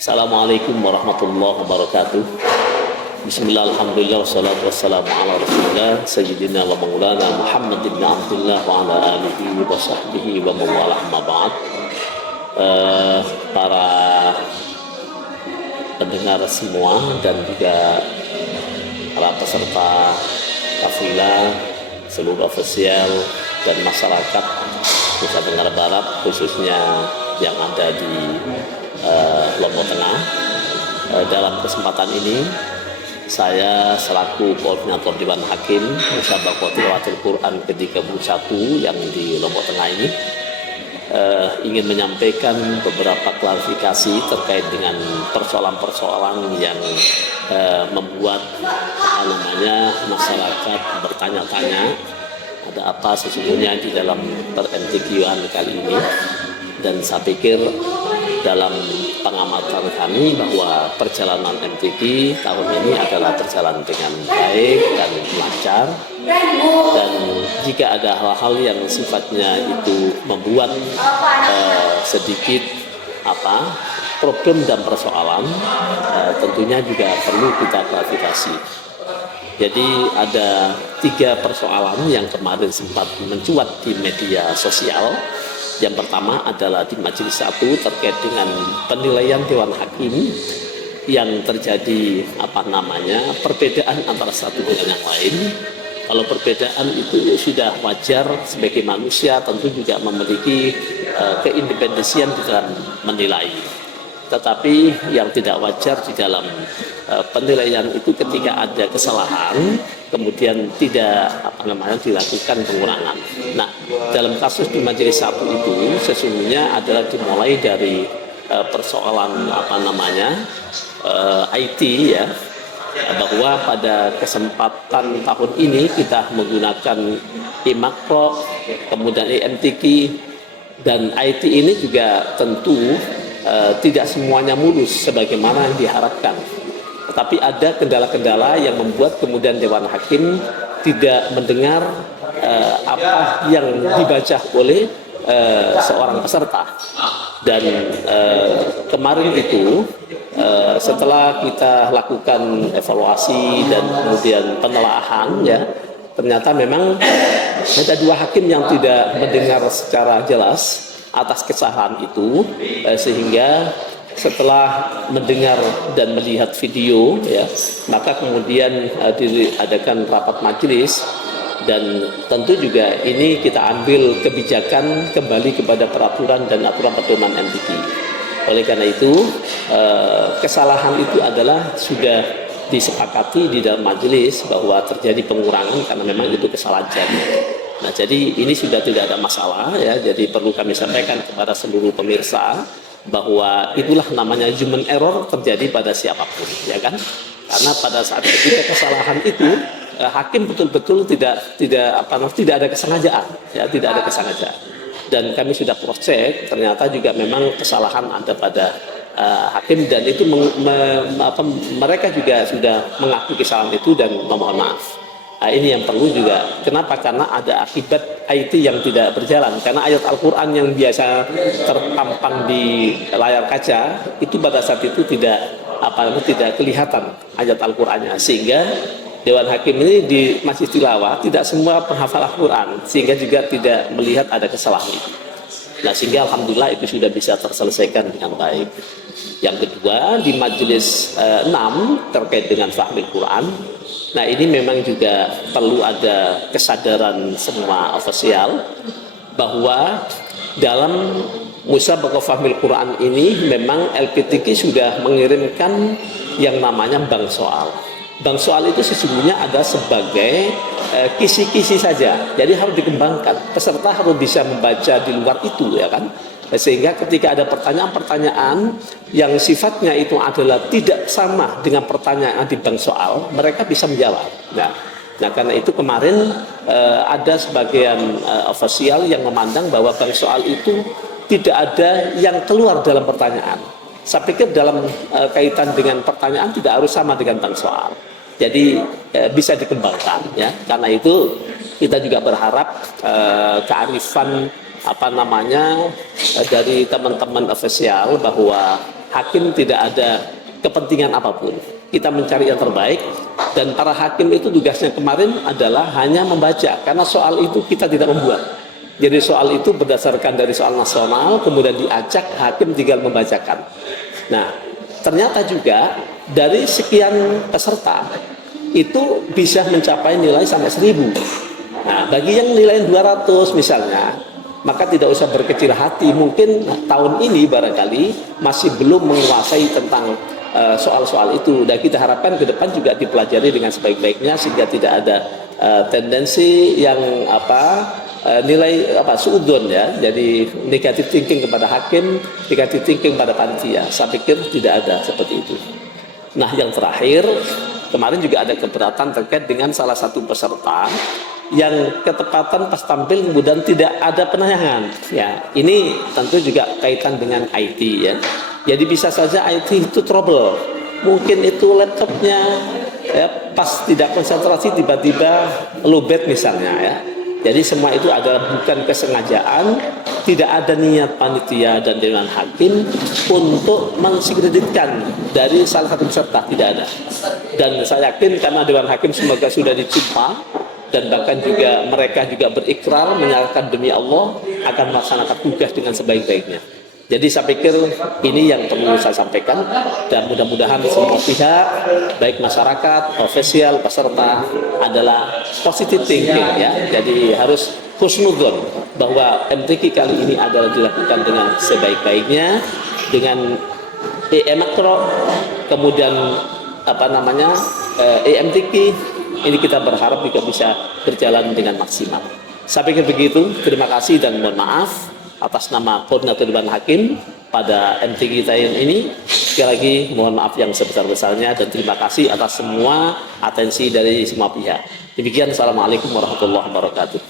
Assalamualaikum warahmatullahi wabarakatuh. Bismillah, alhamdulillah, wassalatu wassalamu ala rasulillah Sayyidina wa maulana Muhammad ibn Abdullah wa ala alihi wa sahbihi wa mawalah amma ba'd. Para pendengar semua dan juga para peserta kafilah, seluruh ofisial dan masyarakat Nusa Tenggara Barat, khususnya yang ada di Lombok Tengah. Dalam kesempatan ini saya selaku koordinator Dewan Hakim Musabaqah Tilawatul Quran ke-31 yang di Lombok Tengah ini ingin menyampaikan beberapa klarifikasi terkait dengan persoalan-persoalan yang membuat masyarakat bertanya-tanya ada apa sesungguhnya di dalam per-MTQ-an kali ini. Dan saya pikir dalam pengamatan kami bahwa perjalanan MTQ tahun ini adalah berjalan dengan baik dan lancar, dan jika ada hal-hal yang sifatnya itu membuat sedikit problem dan persoalan, tentunya juga perlu kita klarifikasi. Jadi ada 3 persoalan yang kemarin sempat mencuat di media sosial. Yang pertama adalah di Majelis 1 terkait dengan penilaian Dewan Hakim yang terjadi perbedaan antara satu dengan yang lain. Kalau perbedaan itu sudah wajar, sebagai manusia tentu juga memiliki keindependensian di dalam menilai. Tetapi yang tidak wajar di dalam penilaian itu ketika ada kesalahan kemudian tidak dilakukan pengurangan. Nah, dalam kasus di Majelis 1 itu sesungguhnya adalah dimulai dari persoalan IT ya, bahwa pada kesempatan tahun ini kita menggunakan IMAKPRO, kemudian IMTQ, dan IT ini juga tentu tidak semuanya mulus sebagaimana yang diharapkan. Tetapi ada kendala-kendala yang membuat kemudian Dewan Hakim tidak mendengar apa yang dibaca oleh seorang peserta. Dan kemarin itu setelah kita lakukan evaluasi dan kemudian penelaahan ya, ternyata memang ada 2 hakim yang tidak mendengar secara jelas atas kesalahan itu, sehingga setelah mendengar dan melihat video ya, maka kemudian diadakan rapat majelis, dan tentu juga ini kita ambil kebijakan kembali kepada peraturan dan aturan pedoman MTQ. Oleh karena itu kesalahan itu adalah sudah disepakati di dalam majelis bahwa terjadi pengurangan karena memang itu kesalahan jari. Nah, jadi ini sudah tidak ada masalah ya. Jadi perlu kami sampaikan kepada seluruh pemirsa bahwa itulah namanya human error, terjadi pada siapapun ya kan. Karena pada saat ketika kesalahan itu hakim betul-betul tidak ada kesengajaan ya, tidak ada kesengajaan. Dan kami sudah cross check, ternyata juga memang kesalahan ada pada hakim, dan itu mereka juga sudah mengakui kesalahan itu dan memohon maaf. Nah, ini yang perlu juga. Kenapa? Karena ada akibat IT yang tidak berjalan. Karena ayat Al-Quran yang biasa terpampang di layar kaca itu pada saat itu tidak kelihatan ayat Al-Qurannya, sehingga Dewan Hakim ini di Masjid Tilawah tidak semua penghafal Al-Quran, sehingga juga tidak melihat ada kesalahan itu. Nah, sehingga alhamdulillah itu sudah bisa terselesaikan dengan baik. Yang kedua, di Majelis 6 terkait dengan fahmil Quran. Nah, ini memang juga perlu ada kesadaran semua ofisial bahwa dalam Musabaqah Fahmil Quran ini memang LPTQ sudah mengirimkan yang namanya bank soal. Bank soal itu sesungguhnya ada sebagai kisi-kisi saja, jadi harus dikembangkan. Peserta harus bisa membaca di luar itu ya kan, sehingga ketika ada pertanyaan-pertanyaan yang sifatnya itu adalah tidak sama dengan pertanyaan di bank soal, mereka bisa menjawab. Nah karena itu kemarin ada sebagian ofisial yang memandang bahwa bank soal itu tidak ada yang keluar dalam pertanyaan. Saya pikir dalam kaitan dengan pertanyaan tidak harus sama dengan bank soal. Jadi bisa dikembangkan ya. Karena itu kita juga berharap kearifan dari teman-teman ofisial bahwa hakim tidak ada kepentingan apapun. Kita mencari yang terbaik, dan para hakim itu tugasnya kemarin adalah hanya membaca, karena soal itu kita tidak membuat. Jadi soal itu berdasarkan dari soal nasional, kemudian diacak, hakim tinggal membacakan. Nah, ternyata juga dari sekian peserta itu bisa mencapai nilai sampai 1000. Nah, bagi yang nilai 200 misalnya, maka tidak usah berkecil hati. Mungkin tahun ini barangkali masih belum menguasai tentang soal-soal itu, dan kita harapkan ke depan juga dipelajari dengan sebaik-baiknya sehingga tidak ada tendensi yang nilai suudon ya, jadi negatif thinking kepada hakim, negatif thinking pada panitia. Saya pikir tidak ada seperti itu. Nah, yang terakhir, kemarin juga ada keberatan terkait dengan salah satu peserta yang ketepatan pas tampil kemudian tidak ada penayangan. Ya, ini tentu juga kaitan dengan IT ya. Jadi bisa saja IT itu trouble. Mungkin itu laptopnya ya, pas tidak konsentrasi tiba-tiba lowbat misalnya ya. Jadi semua itu adalah bukan kesengajaan, tidak ada niat panitia dan dewan hakim untuk mendiskreditkan dari salah satu peserta, tidak ada. Dan saya yakin karena dewan hakim semoga sudah dicipta, dan bahkan juga mereka juga berikrar menyatakan demi Allah akan melaksanakan tugas dengan sebaik-baiknya. Jadi saya pikir ini yang perlu saya sampaikan, dan mudah-mudahan semua pihak, baik masyarakat, profesional, peserta adalah positive thinking ya. Jadi harus husnudzon bahwa MTQ kali ini adalah dilakukan dengan sebaik-baiknya, dengan e-makro, kemudian EMTQ ini kita berharap juga bisa berjalan dengan maksimal. Saya pikir begitu. Terima kasih dan mohon maaf atas nama Koordinator Dewan Hakim pada MTQ tahun ini. Sekali lagi mohon maaf yang sebesar-besarnya, dan terima kasih atas semua atensi dari semua pihak. Demikian, Assalamualaikum warahmatullahi wabarakatuh.